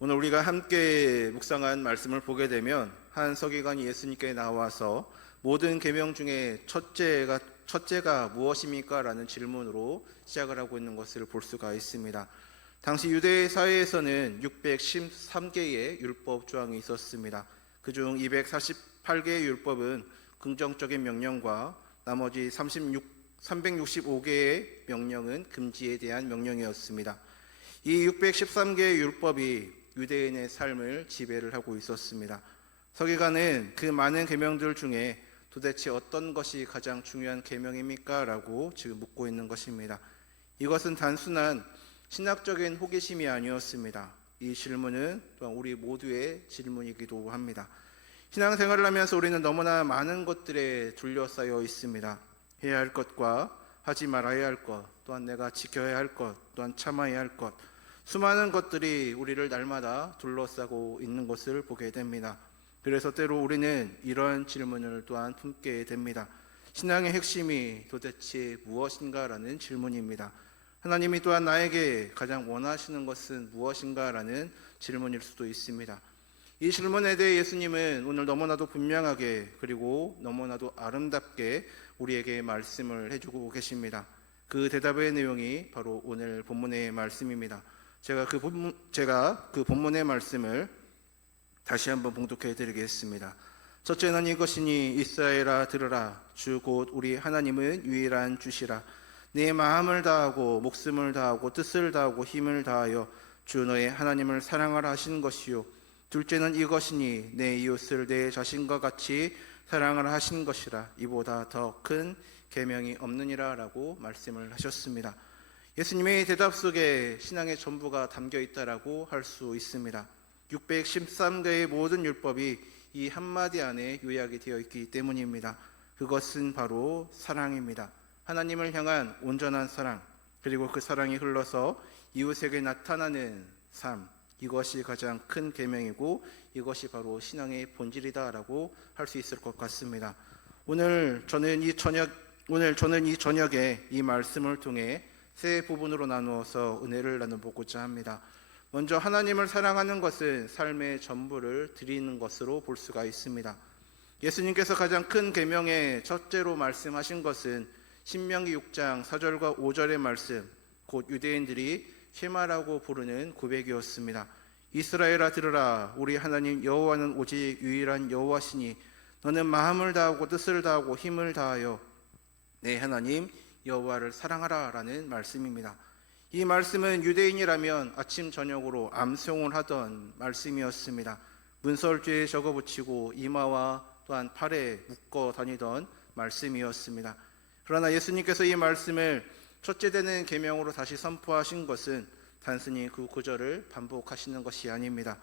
오늘 우리가 함께 묵상한 말씀을 보게 되면 한 서기관이 예수님께 나와서 모든 계명 중에 첫째가 무엇입니까? 라는 질문으로 시작을 하고 있는 것을 볼 수가 있습니다. 당시 유대 사회에서는 613개의 율법 조항이 있었습니다. 그중 248개의 율법은 긍정적인 명령과 나머지 365개의 명령은 금지에 대한 명령이었습니다. 이 613개의 율법이 유대인의 삶을 지배를 하고 있었습니다. 서기관은 그 많은 계명들 중에 도대체 어떤 것이 가장 중요한 계명입니까? 라고 지금 묻고 있는 것입니다. 이것은 단순한 신학적인 호기심이 아니었습니다. 이 질문은 또한 우리 모두의 질문이기도 합니다. 신앙생활을 하면서 우리는 너무나 많은 것들에 둘러싸여 있습니다. 해야 할 것과 하지 말아야 할 것, 또한 내가 지켜야 할 것, 또한 참아야 할 것, 수많은 것들이 우리를 날마다 둘러싸고 있는 것을 보게 됩니다. 그래서 때로 우리는 이런 질문을 또한 품게 됩니다. 신앙의 핵심이 도대체 무엇인가? 라는 질문입니다. 하나님이 또한 나에게 가장 원하시는 것은 무엇인가? 라는 질문일 수도 있습니다. 이 질문에 대해 예수님은 오늘 너무나도 분명하게 그리고 너무나도 아름답게 우리에게 말씀을 해주고 계십니다. 그 대답의 내용이 바로 오늘 본문의 말씀입니다. 제가 그 본문의 말씀을 다시 한번 봉독해 드리겠습니다. 첫째는 이것이니 이스라엘아 들으라. 주 곧 우리 하나님은 유일한 주시라. 내 마음을 다하고 목숨을 다하고 뜻을 다하고 힘을 다하여 주 너의 하나님을 사랑하라 하신 것이요. 둘째는 이것이니 내 이웃을 내 자신과 같이 사랑하라 하신 것이라. 이보다 더 큰 계명이 없느니라 라고 말씀을 하셨습니다. 예수님의 대답 속에 신앙의 전부가 담겨 있다라고 할 수 있습니다. 613개의 모든 율법이 이 한마디 안에 요약이 되어 있기 때문입니다. 그것은 바로 사랑입니다. 하나님을 향한 온전한 사랑, 그리고 그 사랑이 흘러서 이웃에게 나타나는 삶, 이것이 가장 큰 계명이고 이것이 바로 신앙의 본질이다라고 할 수 있을 것 같습니다. 오늘 저는 이 저녁에 이 말씀을 통해 세 부분으로 나누어서 은혜를 나눠보고자 합니다. 먼저 하나님을 사랑하는 것은 삶의 전부를 드리는 것으로 볼 수가 있습니다. 예수님께서 가장 큰 계명의 첫째로 말씀하신 것은 신명기 6장 4절과 5절의 말씀, 곧 유대인들이 쉐마라고 부르는 고백이었습니다. 이스라엘아 들으라. 우리 하나님 여호와는 오직 유일한 여호와시니 너는 마음을 다하고 뜻을 다하고 힘을 다하여 내 하나님 여호와를 사랑하라 라는 말씀입니다. 이 말씀은 유대인이라면 아침 저녁으로 암송을 하던 말씀이었습니다. 문설주에 적어붙이고 이마와 또한 팔에 묶어 다니던 말씀이었습니다. 그러나 예수님께서 이 말씀을 첫째 되는 계명으로 다시 선포하신 것은 단순히 그 구절을 반복하시는 것이 아닙니다.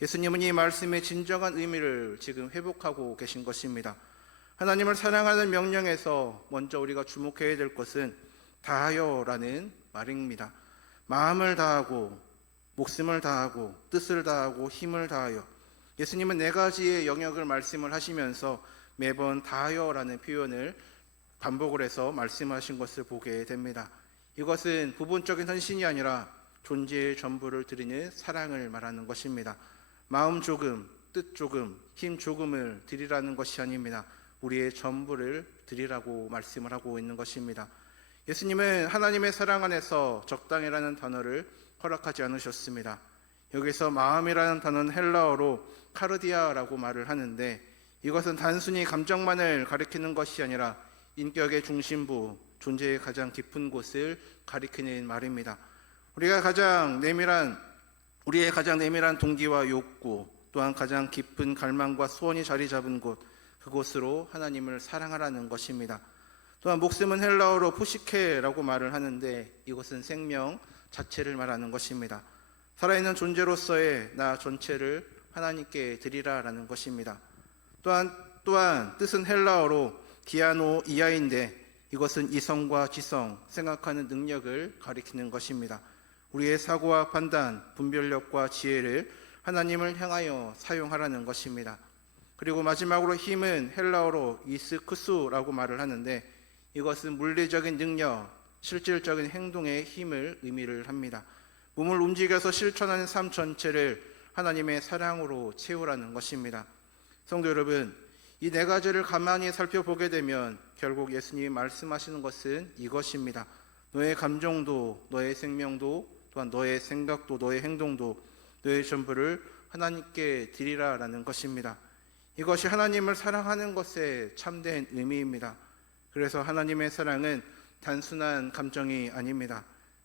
예수님은 이 말씀의 진정한 의미를 지금 회복하고 계신 것입니다. 하나님을 사랑하는 명령에서 먼저 우리가 주목해야 될 것은 다하여라는 말입니다. 마음을 다하고 목숨을 다하고 뜻을 다하고 힘을 다하여. 예수님은 네 가지의 영역을 말씀을 하시면서 매번 다하여라는 표현을 반복을 해서 말씀하신 것을 보게 됩니다. 이것은 부분적인 헌신이 아니라 존재의 전부를 드리는 사랑을 말하는 것입니다. 마음 조금, 뜻 조금, 힘 조금을 드리라는 것이 아닙니다. 우리의 전부를 드리라고 말씀을 하고 있는 것입니다. 예수님은 하나님의 사랑 안에서 적당이라는 단어를 허락하지 않으셨습니다. 여기서 마음이라는 단어는 헬라어로 카르디아라고 말을 하는데 이것은 단순히 감정만을 가리키는 것이 아니라 인격의 중심부, 존재의 가장 깊은 곳을 가리키는 말입니다. 우리의 가장 내밀한 동기와 욕구, 또한 가장 깊은 갈망과 소원이 자리 잡은 곳, 그곳으로 하나님을 사랑하라는 것입니다. 또한 목숨은 헬라어로 푸시케라고 말을 하는데 이것은 생명 자체를 말하는 것입니다. 살아있는 존재로서의 나 전체를 하나님께 드리라라는 것입니다. 또한 뜻은 헬라어로 기아노 이아인데 이것은 이성과 지성, 생각하는 능력을 가리키는 것입니다. 우리의 사고와 판단, 분별력과 지혜를 하나님을 향하여 사용하라는 것입니다. 그리고 마지막으로 힘은 헬라어로 이스쿠스라고 말을 하는데 이것은 물리적인 능력, 실질적인 행동의 힘을 의미를 합니다. 몸을 움직여서 실천하는 삶 전체를 하나님의 사랑으로 채우라는 것입니다. 성도 여러분, 이 네 가지를 가만히 살펴보게 되면 결국 예수님이 말씀하시는 것은 이것입니다. 너의 감정도, 너의 생명도, 또한 너의 생각도, 너의 행동도, 너의 전부를 하나님께 드리라라는 것입니다. 이것이 하나님을 사랑하는 것의 참된 의미입니다. 그래서 하나님의 사랑은 단순한 감정이 아닙니다.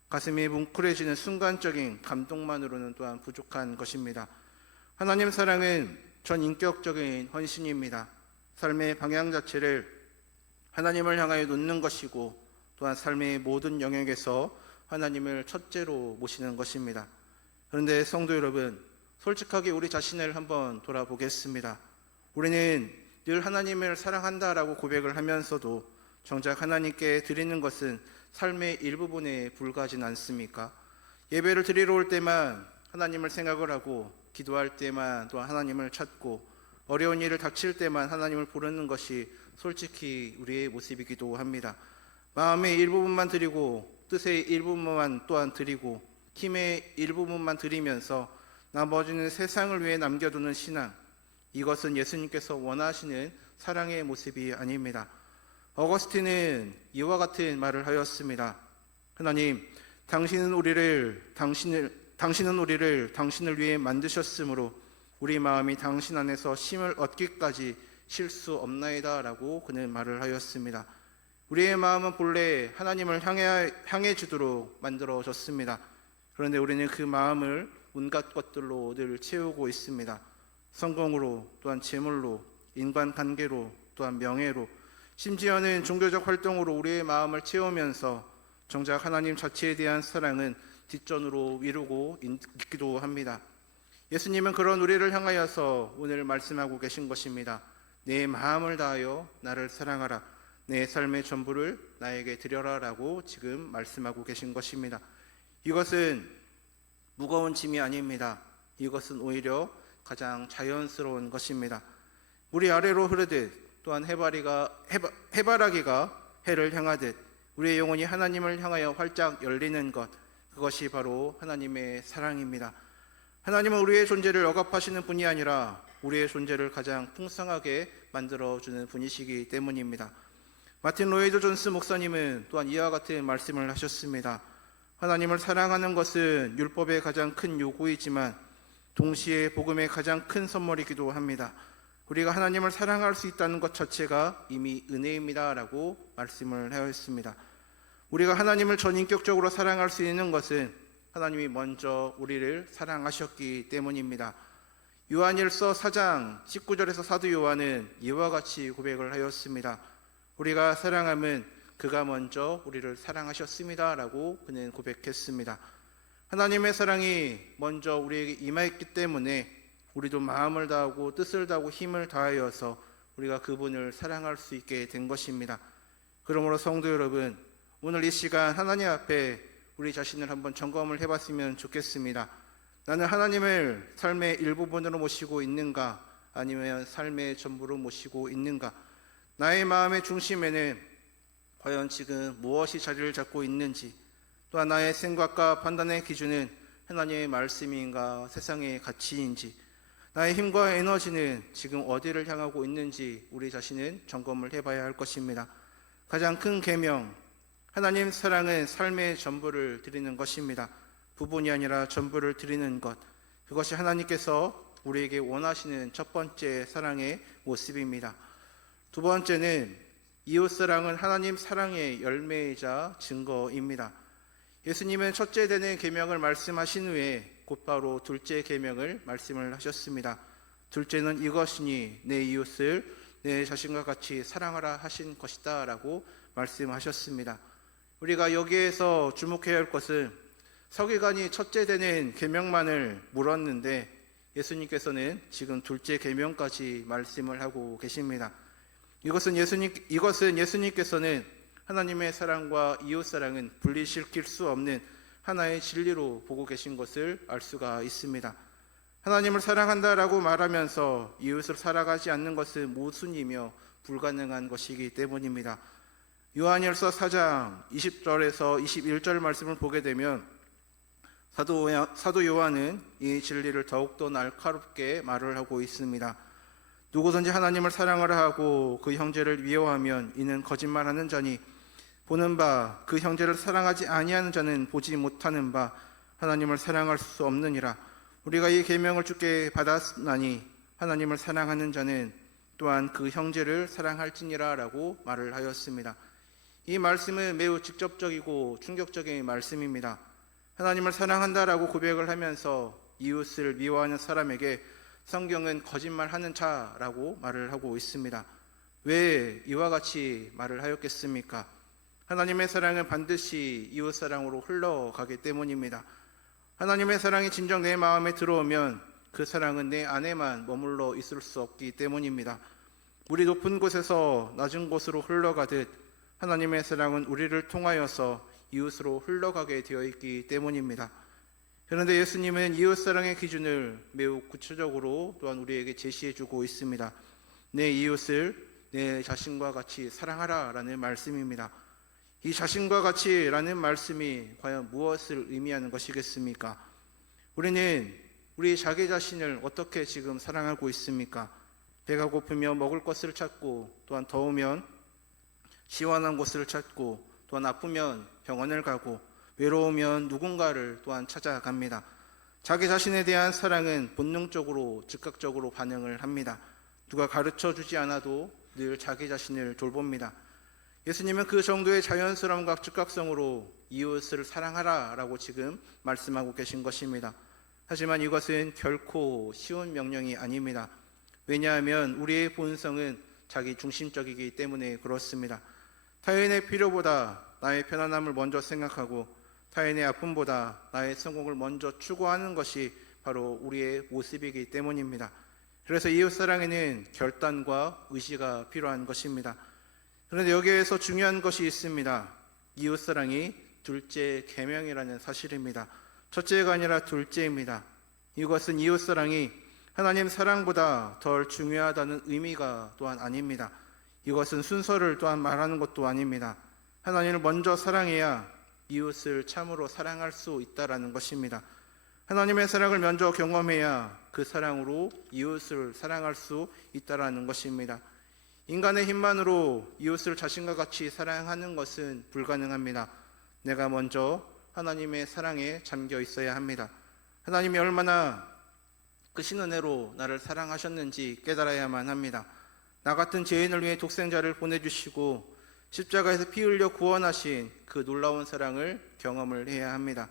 가슴이 뭉클해지는 순간적인 감동만으로는 또한 부족한 것입니다. 하나님 사랑은 전인격적인 헌신입니다. 삶의 방향 자체를 하나님을 향하여 놓는 것이고 또한 삶의 모든 영역에서 하나님을 첫째로 모시는 것입니다. 그런데 성도 여러분, 솔직하게 우리 자신을 한번 돌아보겠습니다. 우리는 늘 하나님을 사랑한다라고 고백을 하면서도 정작 하나님께 드리는 것은 삶의 일부분에 불과하진 않습니까? 예배를 드리러 올 때만 하나님을 생각을 하고 기도할 때만 또 하나님을 찾고 어려운 일을 닥칠 때만 하나님을 부르는 것이 솔직히 우리의 모습이기도 합니다. 마음의 일부분만 드리고 뜻의 일부분만 또한 드리고 힘의 일부분만 드리면서 나머지는 세상을 위해 남겨두는 신앙, 이것은 예수님께서 원하시는 사랑의 모습이 아닙니다. 어거스틴은 이와 같은 말을 하였습니다. 하나님, 당신은 우리를 당신을 위해 만드셨으므로 우리 마음이 당신 안에서 쉼을 얻기까지 쉴 수 없나이다 라고 그는 말을 하였습니다. 우리의 마음은 본래 하나님을 향해 주도록 만들어졌습니다. 그런데 우리는 그 마음을 온갖 것들로 늘 채우고 있습니다. 성공으로, 또한 재물로, 인간관계로, 또한 명예로, 심지어는 종교적 활동으로 우리의 마음을 채우면서 정작 하나님 자체에 대한 사랑은 뒷전으로 미루고 있기도 합니다. 예수님은 그런 우리를 향하여서 오늘 말씀하고 계신 것입니다. 내 마음을 다하여 나를 사랑하라. 내 삶의 전부를 나에게 드려라 라고 지금 말씀하고 계신 것입니다. 이것은 무거운 짐이 아닙니다. 이것은 오히려 가장 자연스러운 것입니다. 물이 아래로 흐르듯 또한 해바라기가 해를 향하듯 우리의 영혼이 하나님을 향하여 활짝 열리는 것, 그것이 바로 하나님의 사랑입니다. 하나님은 우리의 존재를 억압하시는 분이 아니라 우리의 존재를 가장 풍성하게 만들어주는 분이시기 때문입니다. 마틴 로이드 존스 목사님은 또한 이와 같은 말씀을 하셨습니다. 하나님을 사랑하는 것은 율법의 가장 큰 요구이지만 동시에 복음의 가장 큰 선물이기도 합니다. 우리가 하나님을 사랑할 수 있다는 것 자체가 이미 은혜입니다 라고 말씀을 하였습니다. 우리가 하나님을 전인격적으로 사랑할 수 있는 것은 하나님이 먼저 우리를 사랑하셨기 때문입니다. 요한일서 4장 19절에서 사도 요한은 이와 같이 고백을 하였습니다. 우리가 사랑함은 그가 먼저 우리를 사랑하셨습니다 라고 그는 고백했습니다. 하나님의 사랑이 먼저 우리에게 임하였기 때문에 우리도 마음을 다하고 뜻을 다하고 힘을 다하여서 우리가 그분을 사랑할 수 있게 된 것입니다. 그러므로 성도 여러분, 오늘 이 시간 하나님 앞에 우리 자신을 한번 점검을 해봤으면 좋겠습니다. 나는 하나님을 삶의 일부분으로 모시고 있는가, 아니면 삶의 전부로 모시고 있는가? 나의 마음의 중심에는 과연 지금 무엇이 자리를 잡고 있는지, 또한 나의 생각과 판단의 기준은 하나님의 말씀인가 세상의 가치인지, 나의 힘과 에너지는 지금 어디를 향하고 있는지 우리 자신은 점검을 해봐야 할 것입니다. 가장 큰 계명, 하나님 사랑은 삶의 전부를 드리는 것입니다. 부분이 아니라 전부를 드리는 것, 그것이 하나님께서 우리에게 원하시는 첫 번째 사랑의 모습입니다. 두 번째는 이웃사랑은 하나님 사랑의 열매이자 증거입니다. 예수님은 첫째 되는 계명을 말씀하신 후에 곧바로 둘째 계명을 말씀을 하셨습니다. 둘째는 이것이니 내 이웃을 내 자신과 같이 사랑하라 하신 것이다 라고 말씀하셨습니다. 우리가 여기에서 주목해야 할 것은 서기관이 첫째 되는 계명만을 물었는데 예수님께서는 지금 둘째 계명까지 말씀을 하고 계십니다. 이것은 예수님께서는 하나님의 사랑과 이웃 사랑은 분리시킬 수 없는 하나의 진리로 보고 계신 것을 알 수가 있습니다. 하나님을 사랑한다라고 말하면서 이웃을 살아가지 않는 것은 모순이며 불가능한 것이기 때문입니다. 요한일서 4장 20절에서 21절 말씀을 보게 되면 사도 요한은 이 진리를 더욱더 날카롭게 말을 하고 있습니다. 누구든지 하나님을 사랑하라 하고 그 형제를 미워하면 이는 거짓말하는 자니 보는 바 그 형제를 사랑하지 아니하는 자는 보지 못하는 바 하나님을 사랑할 수 없느니라. 우리가 이 계명을 주께 받았나니 하나님을 사랑하는 자는 또한 그 형제를 사랑할지니라 라고 말을 하였습니다. 이 말씀은 매우 직접적이고 충격적인 말씀입니다. 하나님을 사랑한다라고 고백을 하면서 이웃을 미워하는 사람에게 성경은 거짓말하는 자라고 말을 하고 있습니다. 왜 이와 같이 말을 하였겠습니까? 하나님의 사랑은 반드시 이웃 사랑으로 흘러가기 때문입니다. 하나님의 사랑이 진정 내 마음에 들어오면 그 사랑은 내 안에만 머물러 있을 수 없기 때문입니다. 물이 높은 곳에서 낮은 곳으로 흘러가듯 하나님의 사랑은 우리를 통하여서 이웃으로 흘러가게 되어 있기 때문입니다. 그런데 예수님은 이웃사랑의 기준을 매우 구체적으로 또한 우리에게 제시해주고 있습니다. 내 이웃을 내 자신과 같이 사랑하라 라는 말씀입니다. 이 자신과 같이 라는 말씀이 과연 무엇을 의미하는 것이겠습니까? 우리는 우리 자기 자신을 어떻게 지금 사랑하고 있습니까? 배가 고프면 먹을 것을 찾고, 또한 더우면 시원한 곳을 찾고, 또한 아프면 병원을 가고, 외로우면 누군가를 또한 찾아갑니다. 자기 자신에 대한 사랑은 본능적으로 즉각적으로 반응을 합니다. 누가 가르쳐 주지 않아도 늘 자기 자신을 돌봅니다. 예수님은 그 정도의 자연스러움과 즉각성으로 이웃을 사랑하라 라고 지금 말씀하고 계신 것입니다. 하지만 이것은 결코 쉬운 명령이 아닙니다. 왜냐하면 우리의 본성은 자기 중심적이기 때문에 그렇습니다. 타인의 필요보다 나의 편안함을 먼저 생각하고 타인의 아픔보다 나의 성공을 먼저 추구하는 것이 바로 우리의 모습이기 때문입니다. 그래서 이웃사랑에는 결단과 의지가 필요한 것입니다. 그런데 여기에서 중요한 것이 있습니다. 이웃사랑이 둘째 계명이라는 사실입니다. 첫째가 아니라 둘째입니다. 이것은 이웃사랑이 하나님 사랑보다 덜 중요하다는 의미가 또한 아닙니다. 이것은 순서를 또한 말하는 것도 아닙니다. 하나님을 먼저 사랑해야 이웃을 참으로 사랑할 수 있다라는 것입니다. 하나님의 사랑을 먼저 경험해야 그 사랑으로 이웃을 사랑할 수 있다라는 것입니다. 인간의 힘만으로 이웃을 자신과 같이 사랑하는 것은 불가능합니다. 내가 먼저 하나님의 사랑에 잠겨 있어야 합니다. 하나님이 얼마나 크신 은혜로 나를 사랑하셨는지 깨달아야만 합니다. 나 같은 죄인을 위해 독생자를 보내주시고 십자가에서 피 흘려 구원하신 그 놀라운 사랑을 경험을 해야 합니다.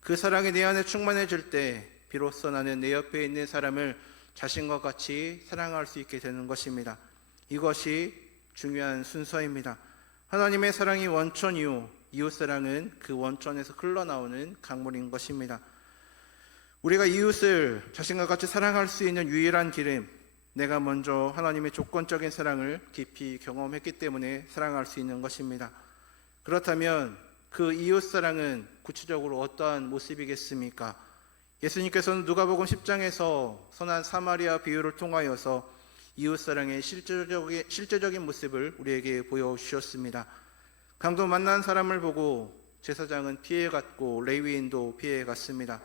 그 사랑이 내 안에 충만해질 때 비로소 나는 내 옆에 있는 사람을 자신과 같이 사랑할 수 있게 되는 것입니다. 이것이 중요한 순서입니다. 하나님의 사랑이 원천이요 이웃사랑은 그 원천에서 흘러나오는 강물인 것입니다. 우리가 이웃을 자신과 같이 사랑할 수 있는 유일한 길은 내가 먼저 하나님의 조건적인 사랑을 깊이 경험했기 때문에 사랑할 수 있는 것입니다. 그렇다면 그 이웃사랑은 구체적으로 어떠한 모습이겠습니까? 예수님께서는 누가복음 10장에서 선한 사마리아 비유를 통하여서 이웃사랑의 실제적인 모습을 우리에게 보여주셨습니다. 강도 만난 사람을 보고 제사장은 피해갔고 레위인도 피해갔습니다.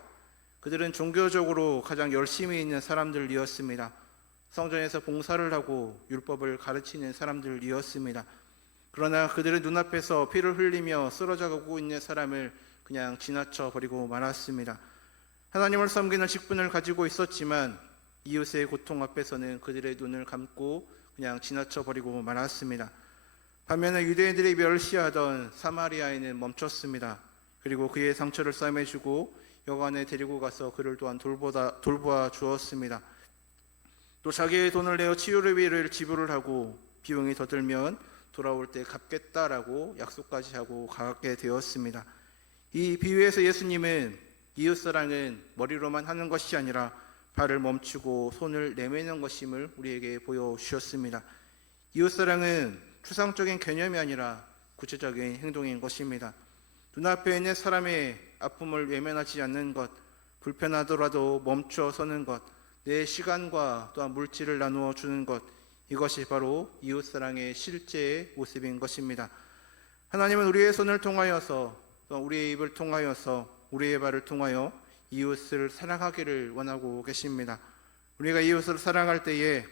그들은 종교적으로 가장 열심히 있는 사람들이었습니다. 성전에서 봉사를 하고 율법을 가르치는 사람들이었습니다. 그러나 그들의 눈앞에서 피를 흘리며 쓰러져가고 있는 사람을 그냥 지나쳐 버리고 말았습니다. 하나님을 섬기는 직분을 가지고 있었지만 이웃의 고통 앞에서는 그들의 눈을 감고 그냥 지나쳐 버리고 말았습니다. 반면에 유대인들이 멸시하던 사마리아인은 멈췄습니다. 그리고 그의 상처를 싸매주고 여관에 데리고 가서 그를 또한 돌보아 주었습니다. 또 자기의 돈을 내어 치유를 위해 지불을 하고 비용이 더 들면 돌아올 때 갚겠다라고 약속까지 하고 가게 되었습니다. 이 비유에서 예수님은 이웃사랑은 머리로만 하는 것이 아니라 발을 멈추고 손을 내미는 것임을 우리에게 보여주셨습니다. 이웃사랑은 추상적인 개념이 아니라 구체적인 행동인 것입니다. 눈앞에 있는 사람의 아픔을 외면하지 않는 것, 불편하더라도 멈춰 서는 것, 내 시간과 또한 물질을 나누어 주는 것, 이것이 바로 이웃사랑의 실제의 모습인 것입니다. 하나님은 우리의 손을 통하여서 또 우리의 입을 통하여서 우리의 발을 통하여 이웃을 사랑하기를 원하고 계십니다. 우리가 이웃을 사랑할 때에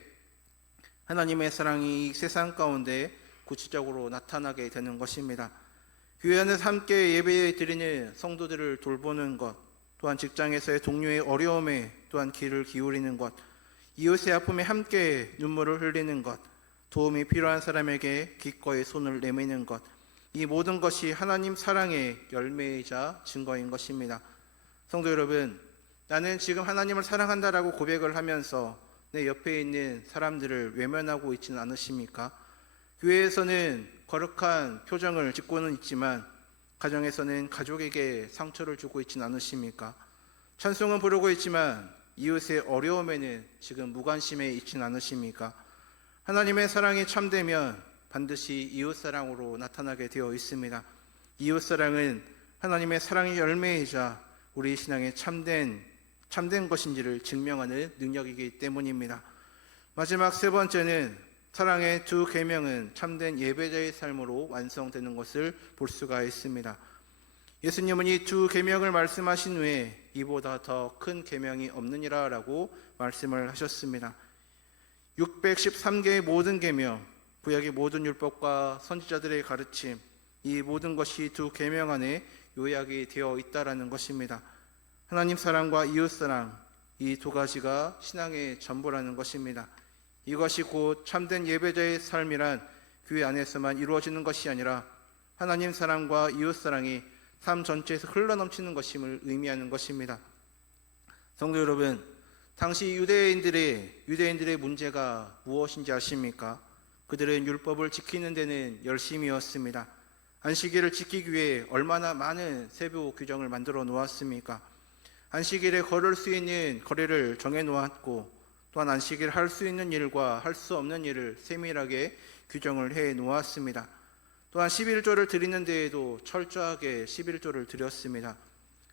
하나님의 사랑이 이 세상 가운데 구체적으로 나타나게 되는 것입니다. 교회 안에서 함께 예배 드리는 성도들을 돌보는 것, 또한 직장에서의 동료의 어려움에 또한 귀를 기울이는 것, 이웃의 아픔에 함께 눈물을 흘리는 것, 도움이 필요한 사람에게 기꺼이 손을 내미는 것, 이 모든 것이 하나님 사랑의 열매이자 증거인 것입니다. 성도 여러분, 나는 지금 하나님을 사랑한다라고 고백을 하면서 내 옆에 있는 사람들을 외면하고 있지는 않으십니까? 교회에서는 거룩한 표정을 짓고는 있지만 가정에서는 가족에게 상처를 주고 있지는 않으십니까? 찬송은 부르고 있지만 이웃의 어려움에는 지금 무관심해 있지는 않으십니까? 하나님의 사랑이 참되면 반드시 이웃사랑으로 나타나게 되어 있습니다. 이웃사랑은 하나님의 사랑의 열매이자 우리 신앙의 참된 것인지를 증명하는 능력이기 때문입니다. 마지막 세 번째는 사랑의 두 계명은 참된 예배자의 삶으로 완성되는 것을 볼 수가 있습니다. 예수님은 이 두 계명을 말씀하신 후에 이보다 더 큰 계명이 없느니라 라고 말씀을 하셨습니다. 613개의 모든 계명, 구약의 모든 율법과 선지자들의 가르침, 이 모든 것이 두 계명 안에 요약이 되어 있다라는 것입니다. 하나님 사랑과 이웃 사랑, 이 두 가지가 신앙의 전부라는 것입니다. 이것이 곧 참된 예배자의 삶이란 교회 안에서만 이루어지는 것이 아니라 하나님 사랑과 이웃 사랑이 삶 전체에서 흘러넘치는 것임을 의미하는 것입니다. 성도 여러분, 당시 유대인들의 문제가 무엇인지 아십니까? 그들은 율법을 지키는 데는 열심이었습니다. 안식일을 지키기 위해 얼마나 많은 세부 규정을 만들어 놓았습니까? 안식일에 걸을 수 있는 거리를 정해 놓았고, 또한 안식일 할 수 있는 일과 할 수 없는 일을 세밀하게 규정을 해 놓았습니다. 또한 11조를 드리는 데에도 철저하게 11조를 드렸습니다.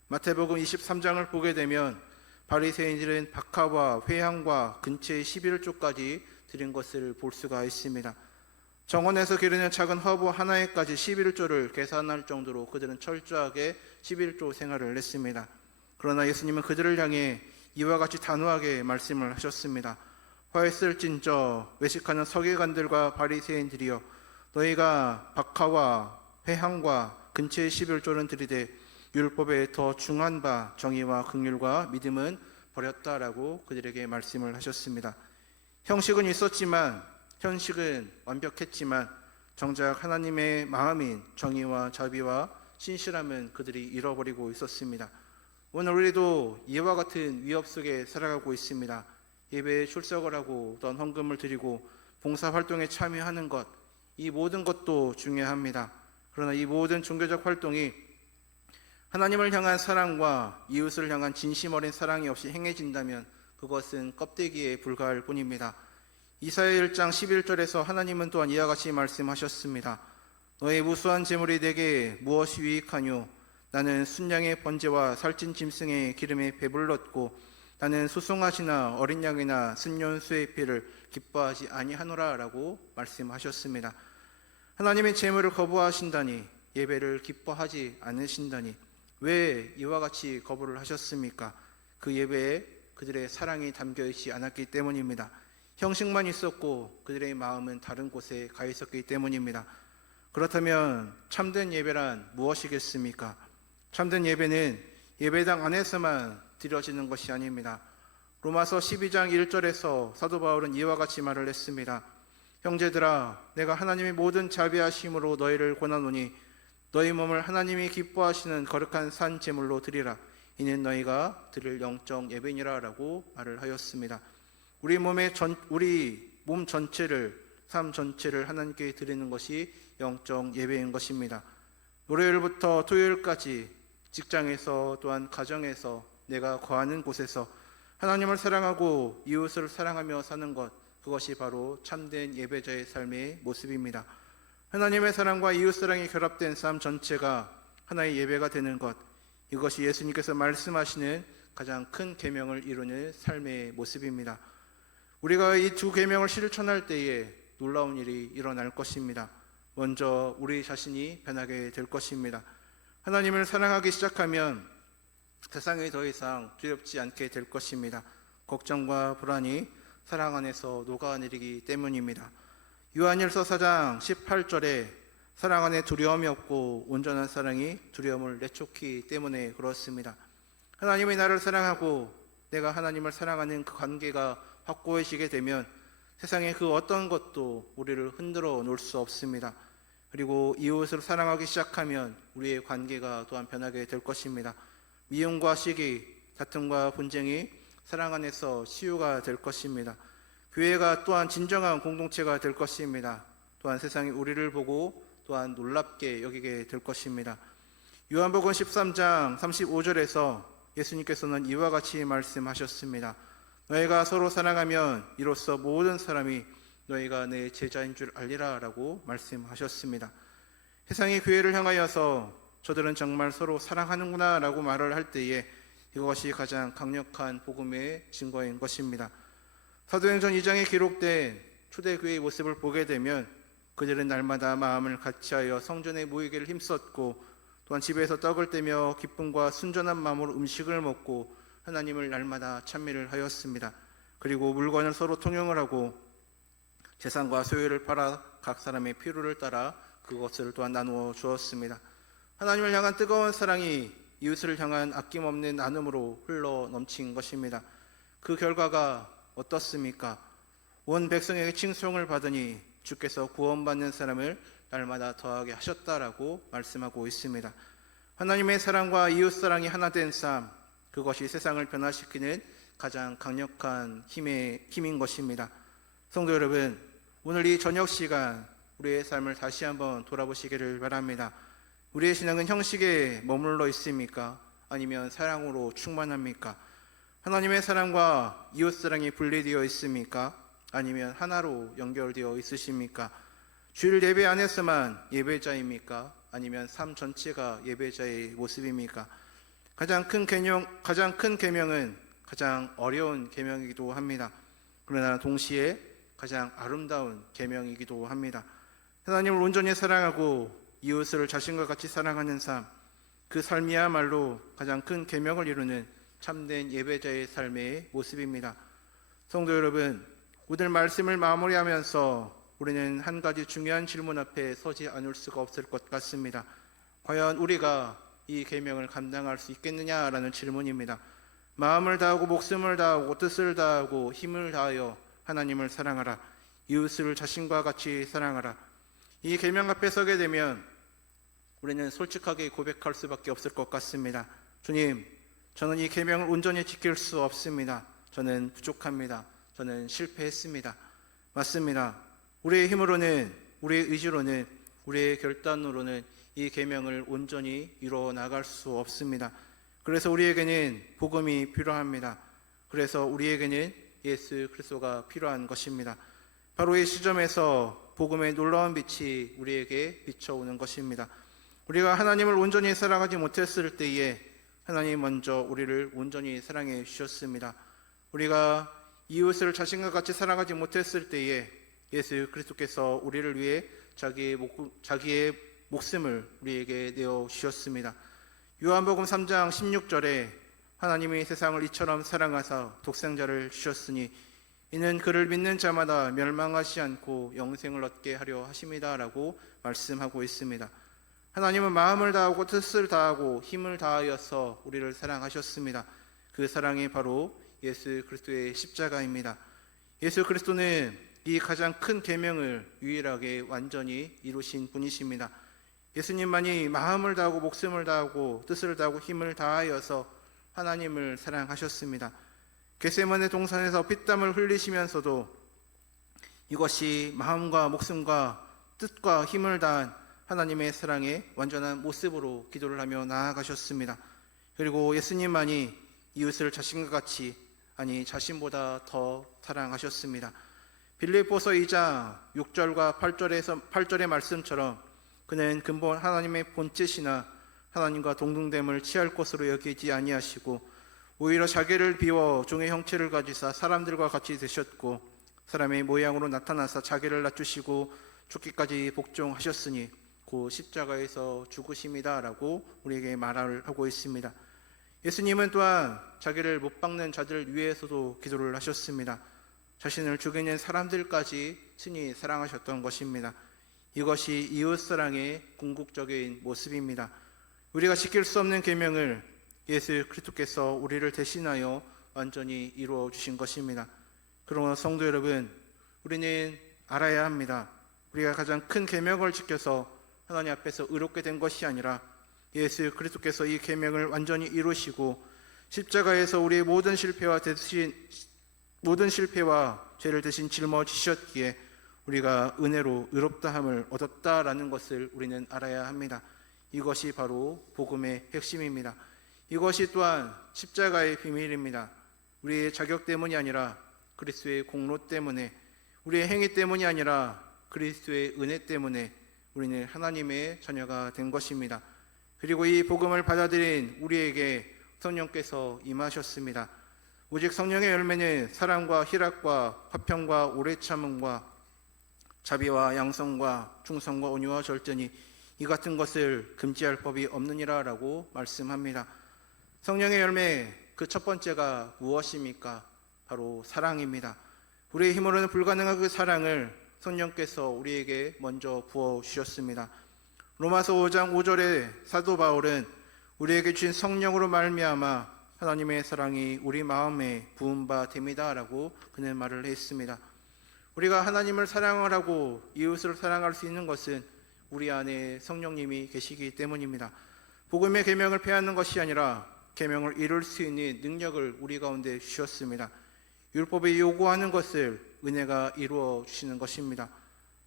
마태복음 23장을 보게 되면 바리새인들은 박하와 회향과 근처의 11조까지 드린 것을 볼 수가 있습니다. 정원에서 기르는 작은 허브 하나에까지 11조를 계산할 정도로 그들은 철저하게 11조 생활을 했습니다. 그러나 예수님은 그들을 향해 이와 같이 단호하게 말씀을 하셨습니다. 화했을진저 외식하는 서기관들과 바리새인들이여, 너희가 박하와 회향과 근처의 11조는 드리되 율법에 더 중한 바 정의와 긍휼과 믿음은 버렸다라고 그들에게 말씀을 하셨습니다. 형식은 있었지만, 현식은 완벽했지만 정작 하나님의 마음인 정의와 자비와 신실함은 그들이 잃어버리고 있었습니다. 오늘 우리도 이와 같은 위협 속에 살아가고 있습니다. 예배에 출석을 하고 어떤 헌금을 드리고 봉사활동에 참여하는 것, 이 모든 것도 중요합니다. 그러나 이 모든 종교적 활동이 하나님을 향한 사랑과 이웃을 향한 진심 어린 사랑이 없이 행해진다면 그것은 껍데기에 불과할 뿐입니다. 이사야 1장 11절에서 하나님은 또한 이와 같이 말씀하셨습니다. 너의 무수한 재물이 내게 무엇이 유익하뇨? 나는 순양의 번제와 살찐 짐승의 기름에 배불렀고 나는 수송아지나 어린 양이나 순년수의 피를 기뻐하지 아니하노라 라고 말씀하셨습니다. 하나님의 재물을 거부하신다니, 예배를 기뻐하지 않으신다니 왜 이와 같이 거부를 하셨습니까? 그 예배에 그들의 사랑이 담겨있지 않았기 때문입니다. 형식만 있었고 그들의 마음은 다른 곳에 가 있었기 때문입니다. 그렇다면 참된 예배란 무엇이겠습니까? 참된 예배는 예배당 안에서만 드려지는 것이 아닙니다. 로마서 12장 1절에서 사도 바울은 이와 같이 말을 했습니다. 형제들아, 내가 하나님의 모든 자비하심으로 너희를 권하노니 너희 몸을 하나님이 기뻐하시는 거룩한 산 제물로 드리라. 이는 너희가 드릴 영적 예배니라 라고 말을 하였습니다. 우리 몸 전체를, 삶 전체를 하나님께 드리는 것이 영적 예배인 것입니다. 월요일부터 토요일까지 직장에서 또한 가정에서 내가 거하는 곳에서 하나님을 사랑하고 이웃을 사랑하며 사는 것, 그것이 바로 참된 예배자의 삶의 모습입니다. 하나님의 사랑과 이웃 사랑이 결합된 삶 전체가 하나의 예배가 되는 것, 이것이 예수님께서 말씀하시는 가장 큰 계명을 이루는 삶의 모습입니다. 우리가 이 두 계명을 실천할 때에 놀라운 일이 일어날 것입니다. 먼저 우리 자신이 변하게 될 것입니다. 하나님을 사랑하기 시작하면 세상이 더 이상 두렵지 않게 될 것입니다. 걱정과 불안이 사랑 안에서 녹아내리기 때문입니다. 요한일서 4장 18절에 사랑 안에 두려움이 없고 온전한 사랑이 두려움을 내쫓기 때문에 그렇습니다. 하나님이 나를 사랑하고 내가 하나님을 사랑하는 그 관계가 확고해지게 되면 세상의 그 어떤 것도 우리를 흔들어 놓을 수 없습니다. 그리고 이웃을 사랑하기 시작하면 우리의 관계가 또한 변하게 될 것입니다. 미움과 시기, 다툼과 분쟁이 사랑 안에서 치유가 될 것입니다. 교회가 또한 진정한 공동체가 될 것입니다. 또한 세상이 우리를 보고 또한 놀랍게 여기게 될 것입니다. 요한복음 13장 35절에서 예수님께서는 이와 같이 말씀하셨습니다. 너희가 서로 사랑하면 이로써 모든 사람이 너희가 내 제자인 줄 알리라 라고 말씀하셨습니다. 세상의 교회를 향하여서 저들은 정말 서로 사랑하는구나 라고 말을 할 때에 이것이 가장 강력한 복음의 증거인 것입니다. 사도행전 2장에 기록된 초대교회의 모습을 보게 되면 그들은 날마다 마음을 같이하여 성전에 모이기를 힘썼고 또한 집에서 떡을 떼며 기쁨과 순전한 마음으로 음식을 먹고 하나님을 날마다 찬미를 하였습니다. 그리고 물건을 서로 통용을 하고 재산과 소유를 팔아 각 사람의 필요를 따라 그것을 또한 나누어 주었습니다. 하나님을 향한 뜨거운 사랑이 이웃을 향한 아낌없는 나눔으로 흘러 넘친 것입니다. 그 결과가 어떻습니까? 온 백성에게 칭송을 받으니 주께서 구원받는 사람을 날마다 더하게 하셨다라고 말씀하고 있습니다. 하나님의 사랑과 이웃 사랑이 하나 된 삶, 그것이 세상을 변화시키는 가장 강력한 힘인 것입니다. 성도 여러분, 오늘 이 저녁 시간 우리의 삶을 다시 한번 돌아보시기를 바랍니다. 우리의 신앙은 형식에 머물러 있습니까? 아니면 사랑으로 충만합니까? 하나님의 사랑과 이웃 사랑이 분리되어 있습니까? 아니면 하나로 연결되어 있으십니까? 주일 예배 안에서만 예배자입니까? 아니면 삶 전체가 예배자의 모습입니까? 가장 큰 계명은 가장 어려운 계명이기도 합니다. 그러나 동시에 가장 아름다운 계명이기도 합니다. 하나님을 온전히 사랑하고 이웃을 자신과 같이 사랑하는 삶, 그 삶이야말로 가장 큰 계명을 이루는 참된 예배자의 삶의 모습입니다. 성도 여러분, 오늘 말씀을 마무리하면서 우리는 한 가지 중요한 질문 앞에 서지 않을 수가 없을 것 같습니다. 과연 우리가 이 계명을 감당할 수 있겠느냐라는 질문입니다. 마음을 다하고 목숨을 다하고 뜻을 다하고 힘을 다하여 하나님을 사랑하라. 이웃을 자신과 같이 사랑하라. 이 계명 앞에 서게 되면 우리는 솔직하게 고백할 수밖에 없을 것 같습니다. 주님, 저는 이 계명을 온전히 지킬 수 없습니다. 저는 부족합니다. 저는 실패했습니다. 맞습니다. 우리의 힘으로는, 우리의 의지로는, 우리의 결단으로는 이 계명을 온전히 이루어 나갈 수 없습니다. 그래서 우리에게는 복음이 필요합니다. 그래서 우리에게는 예수 그리스도가 필요한 것입니다. 바로 이 시점에서 복음의 놀라운 빛이 우리에게 비춰오는 것입니다. 우리가 하나님을 온전히 사랑하지 못했을 때에 하나님 먼저 우리를 온전히 사랑해 주셨습니다. 우리가 이웃을 자신과 같이 사랑하지 못했을 때에 예수 그리스도께서 우리를 위해 자기의 목숨을 우리에게 내어 주셨습니다. 요한복음 3장 16절에 하나님이 세상을 이처럼 사랑하사 독생자를 주셨으니 이는 그를 믿는 자마다 멸망하지 않고 영생을 얻게 하려 하심이다라고 말씀하고 있습니다. 하나님은 마음을 다하고 뜻을 다하고 힘을 다하여서 우리를 사랑하셨습니다. 그 사랑이 바로 예수 그리스도의 십자가입니다. 예수 그리스도는 이 가장 큰 계명을 유일하게 완전히 이루신 분이십니다. 예수님만이 마음을 다하고 목숨을 다하고 뜻을 다하고 힘을 다하여서 하나님을 사랑하셨습니다. 겟세마네 동산에서 피땀을 흘리시면서도 이것이 마음과 목숨과 뜻과 힘을 다한 하나님의 사랑의 완전한 모습으로 기도를 하며 나아가셨습니다. 그리고 예수님만이 이웃을 자신과 같이, 아니 자신보다 더 사랑하셨습니다. 빌립보서 2장 6절과 8절의 말씀처럼 그는 근본 하나님의 본뜻이나 하나님과 동등됨을 취할 것으로 여기지 아니하시고 오히려 자기를 비워 종의 형체를 가지사 사람들과 같이 되셨고 사람의 모양으로 나타나사 자기를 낮추시고 죽기까지 복종하셨으니 그 십자가에서 죽으심이다 라고 우리에게 말을 하고 있습니다. 예수님은 또한 자기를 못 박는 자들 위해서도 기도를 하셨습니다. 자신을 죽이는 사람들까지 친히 사랑하셨던 것입니다. 이것이 이웃사랑의 궁극적인 모습입니다. 우리가 지킬 수 없는 계명을 예수 그리스도께서 우리를 대신하여 완전히 이루어 주신 것입니다. 그러나 성도 여러분, 우리는 알아야 합니다. 우리가 가장 큰 계명을 지켜서 하나님 앞에서 의롭게 된 것이 아니라 예수 그리스도께서 이 계명을 완전히 이루시고 십자가에서 우리의 모든 실패와 죄를 대신 짊어지셨기에 우리가 은혜로 의롭다함을 얻었다라는 것을 우리는 알아야 합니다. 이것이 바로 복음의 핵심입니다. 이것이 또한 십자가의 비밀입니다. 우리의 자격 때문이 아니라 그리스도의 공로 때문에, 우리의 행위 때문이 아니라 그리스도의 은혜 때문에 우리는 하나님의 자녀가 된 것입니다. 그리고 이 복음을 받아들인 우리에게 성령께서 임하셨습니다. 오직 성령의 열매는 사랑과 희락과 화평과 오래 참음과 자비와 양성과 충성과 온유와 절제니 이 같은 것을 금지할 법이 없느니라라고 말씀합니다. 성령의 열매 그 첫 번째가 무엇입니까? 바로 사랑입니다. 우리의 힘으로는 불가능한 그 사랑을 성령께서 우리에게 먼저 부어주셨습니다. 로마서 5장 5절에 사도 바울은 우리에게 주신 성령으로 말미암아 하나님의 사랑이 우리 마음에 부은 바 됩니다라고 그는 말을 했습니다. 우리가 하나님을 사랑을 하고 이웃을 사랑할 수 있는 것은 우리 안에 성령님이 계시기 때문입니다. 복음의 계명을 폐하는 것이 아니라 계명을 이룰 수 있는 능력을 우리 가운데 주셨습니다. 율법이 요구하는 것을 은혜가 이루어 주시는 것입니다.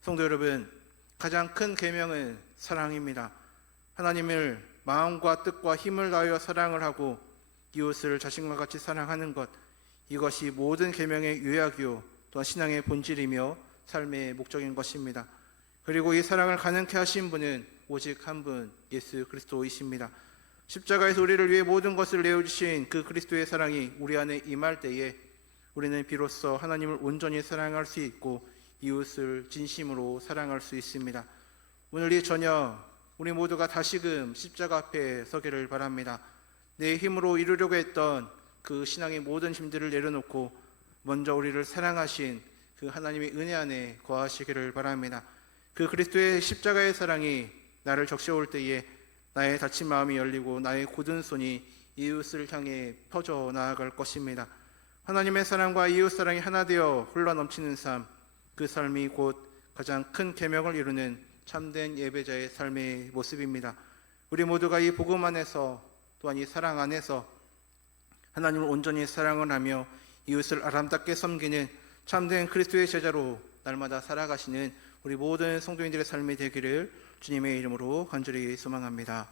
성도 여러분, 가장 큰 계명은 사랑입니다. 하나님을 마음과 뜻과 힘을 다하여 사랑을 하고 이웃을 자신과 같이 사랑하는 것, 이것이 모든 계명의 요약이요 또한 신앙의 본질이며 삶의 목적인 것입니다. 그리고 이 사랑을 가능케 하신 분은 오직 한 분, 예수 그리스도이십니다. 십자가에서 우리를 위해 모든 것을 내어주신 그 그리스도의 사랑이 우리 안에 임할 때에 우리는 비로소 하나님을 온전히 사랑할 수 있고 이웃을 진심으로 사랑할 수 있습니다. 오늘 이 저녁 우리 모두가 다시금 십자가 앞에 서기를 바랍니다. 내 힘으로 이루려고 했던 그 신앙의 모든 힘들을 내려놓고 먼저 우리를 사랑하신 그 하나님의 은혜 안에 거하시기를 바랍니다. 그 그리스도의 십자가의 사랑이 나를 적셔올 때에 나의 다친 마음이 열리고 나의 굳은 손이 이웃을 향해 퍼져 나아갈 것입니다. 하나님의 사랑과 이웃 사랑이 하나 되어 흘러넘치는 삶, 그 삶이 곧 가장 큰 계명을 이루는 참된 예배자의 삶의 모습입니다. 우리 모두가 이 복음 안에서 또한 이 사랑 안에서 하나님을 온전히 사랑을 하며 이웃을 아름답게 섬기는 참된 그리스도의 제자로 날마다 살아가시는 우리 모든 성도인들의 삶이 되기를 주님의 이름으로 간절히 소망합니다.